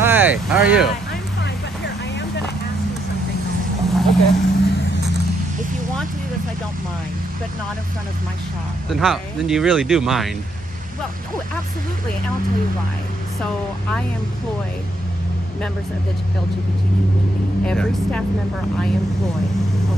Hi, how are you? Hi, I'm fine, but here, I am going to ask you something though. Okay. If you want to do this, I don't mind, but not in front of my shop, Then how? okay? Then you really do mind. Well, oh, absolutely, and I'll tell you why. So I employ members of the LGBTQ community. Every staff member I employ,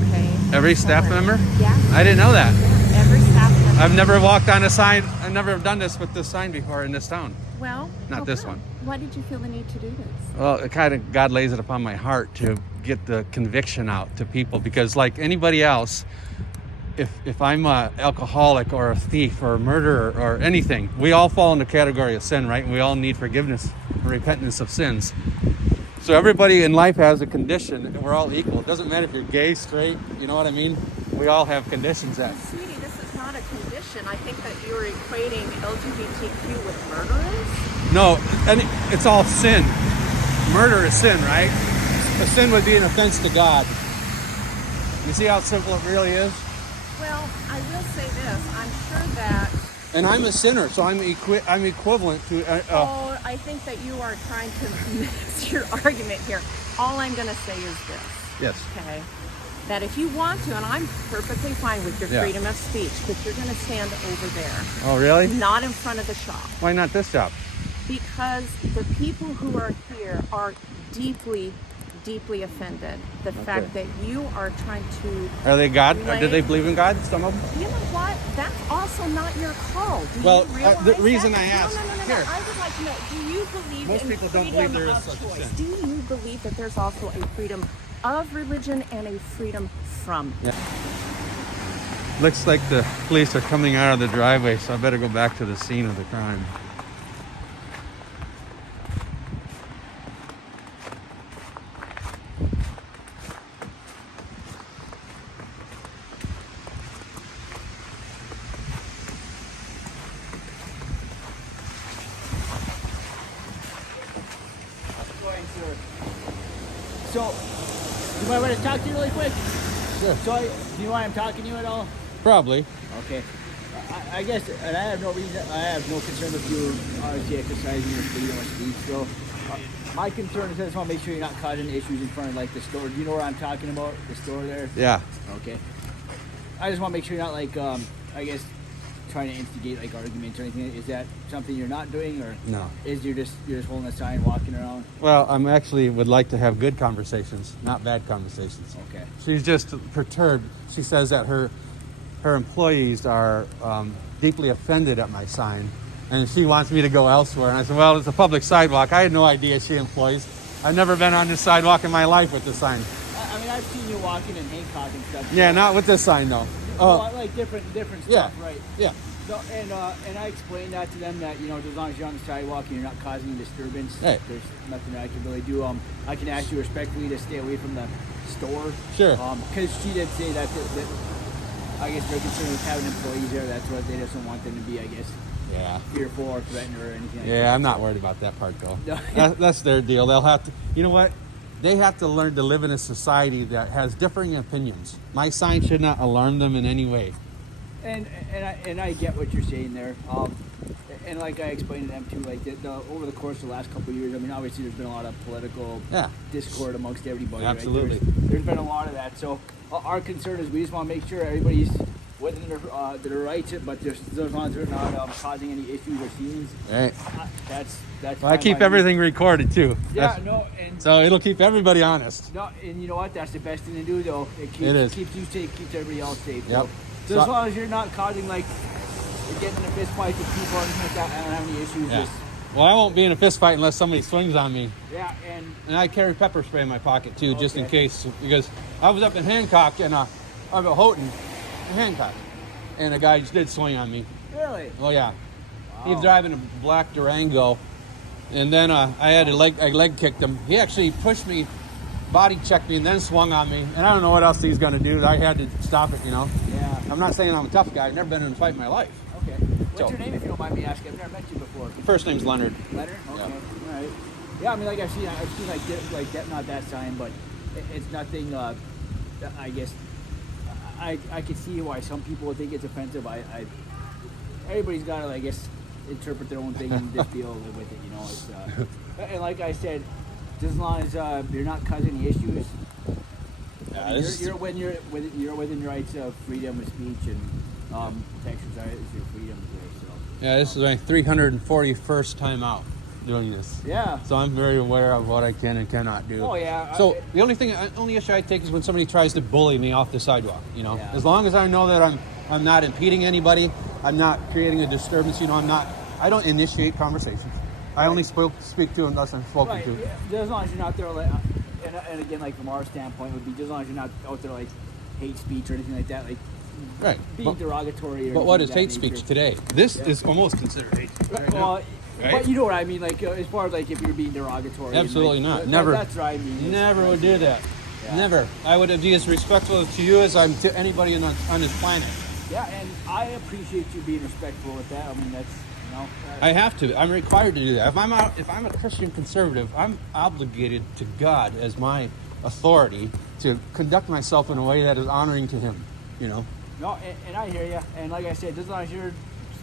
okay? Every staff Sorry. member? Yeah. I didn't know that. Yeah, every staff member. I've never walked on a sign. I've never done this with this sign before in this town. Well, Not how this come? one. Why did you feel the need to do this? Well, it kind of God lays it upon my heart to get the conviction out to people because, like anybody else, if I'm a alcoholic or a thief or a murderer or anything, we all fall in the category of sin, right? And we all need forgiveness and repentance of sins. So everybody in life has a condition, and we're all equal. It doesn't matter if you're gay, straight. You know what I mean? We all have conditions that. Sweetie, this is not a condition. I think that you're equating LGBTQ with murderers. No, and it's all sin. Murder is sin, right? A sin would be an offense to God. You see how simple it really is? Well, I will say this. I'm sure that. And I'm a sinner, so I'm equivalent to. Oh, I think that you are trying to miss your argument here. All I'm going to say is this. Yes. Okay. That if you want to, and I'm perfectly fine with your Yeah. freedom of speech, but you're going to stand over there, Oh, really? not in front of the shop. Why not this job? Because the people who are here are deeply, deeply offended. The fact that you are trying to. Are they God? Or Like- do they believe in God? Some of them. You know what? That's also not your call. Do Well, you realize the reason that? I asked- No. here. I would like to know. Do you believe Most in people don't freedom believe there is of such a choice? thing. Do you believe that there's also a freedom of religion and a freedom from? Yeah. Looks like the police are coming out of the driveway, so I better go back to the scene of the crime. So, you might want to talk to you really quick? Sure. So, do you know why I'm talking to you at all? Probably. Okay. I guess, and I have no reason, I have no concern with you obviously exercising your freedom of speech. So, my concern is I just want to make sure you're not causing issues in front of like the store. Do you know where I'm talking about? The store there? Yeah. Okay. I just want to make sure you're not like, I guess, trying to instigate like arguments or anything. Is that something you're not doing, or No. is you're just holding a sign, walking around? Well, I'm actually would like to have good conversations, not bad conversations. Okay. She's just perturbed. She says that her employees are deeply offended at my sign, and she wants me to go elsewhere. And I said, well, it's a public sidewalk. I had no idea she employs. I've never been on this sidewalk in my life with the sign. I mean, I've seen you walking in Hancock and stuff. Yeah, not with this sign though. Oh, like different yeah. stuff, right? Yeah. So, and I explained that to them that, you know, as long as you're on the sidewalk and you're not causing any disturbance, Hey. there's nothing I can really do. I can ask you respectfully to stay away from the store. Sure. Because she did say that I guess they're concerned with having employees there. That's what they just don't want them to be, I guess, Yeah. fearful or threatened or anything like that. Yeah, I'm not worried about that part though. No. That's their deal. They'll have to. You know what? They have to learn to live in a society that has differing opinions. My sign should not alarm them in any way. And I get what you're saying there. And like I explained to them too, like over the course of the last couple of years, I mean, obviously there's been a lot of political Yeah. discord amongst everybody. Absolutely. Right? There's been a lot of that. So our concern is we just want to make sure everybody's within their rights, but just as long as they're not causing any issues or scenes. Right. That's. Well, I fine keep by me. everything recorded too. Yeah, That's- no, and So it'll keep everybody honest. no, and you know what? That's the best thing to do, though. It is. keeps you safe, keeps everybody else safe. Yep. So as long as you're not causing like getting in a fist fight with people or anything like that, I don't have any issues. Yeah. Just, Well, I won't be in a fist fight unless somebody swings on me. yeah, And I carry pepper spray in my pocket too, just in Okay. case. Because I was up in Hancock and I'm at Houghton, in Hancock, and a guy just did swing on me. really. Oh yeah, he was driving a black Durango, and then I had I leg kicked him. He actually pushed me, body checked me, and then swung on me. And I don't know what else he's gonna do. I had to stop it, you know. Yeah. I'm not saying I'm a tough guy. I've never been in a fight in my life. Okay. What's So- your name, if you don't mind me asking? I've never met you before. First name's Leonard. Leonard. Okay. Yeah. All right. Yeah, I mean, like I've seen like that, not that sign, but it's nothing. I guess I could see why some people would think it's offensive. Everybody's got to, I guess, interpret their own thing and just deal with it. You know, it's And like I said, just as long as you're not causing any issues, I mean, you're within your rights of freedom of speech and exercise your freedom here. So Yeah, this is my 341st time out doing this. yeah. So I'm very aware of what I can and cannot do. Oh, yeah. So the only issue I take is when somebody tries to bully me off the sidewalk. You know, Yeah. as long as I know that I'm not impeding anybody, I'm not creating a disturbance. You know, I don't initiate conversations. I only speak to unless I'm spoken Right. to. Yeah, just as long as you're not there, like, and again, like from our standpoint, would be just as long as you're not out there like hate speech or anything like that, like Right. being derogatory. Or But what is anything hate of that speech nature. today? This Yeah. is almost considered hate speech. Right now. Well, Right? but you know what I mean, like as far as like if you're being derogatory. and, Absolutely like, not. that- Never. That's what I mean. Never would do that. Yeah. Never. I would be as respectful to you as I'm to anybody on this planet. Yeah, and I appreciate you being respectful with that. I mean, that's I have to. I'm required to do that. If I'm a Christian conservative, I'm obligated to God as my authority to conduct myself in a way that is honoring to Him. You know. No, and I hear you. And like I said, just as long as you're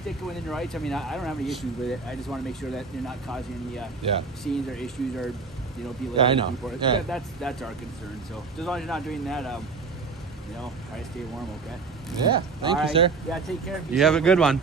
sticking within your rights, I mean, I don't have any issues with it. I just want to make sure that you're not causing any Yeah. scenes or issues or belittling Yeah, I know. people. Yeah. That's our concern. So just as long as you're not doing that, try to stay warm, okay? Yeah. Thank All you, right. sir. Yeah, take care. Be You have a safe. good one.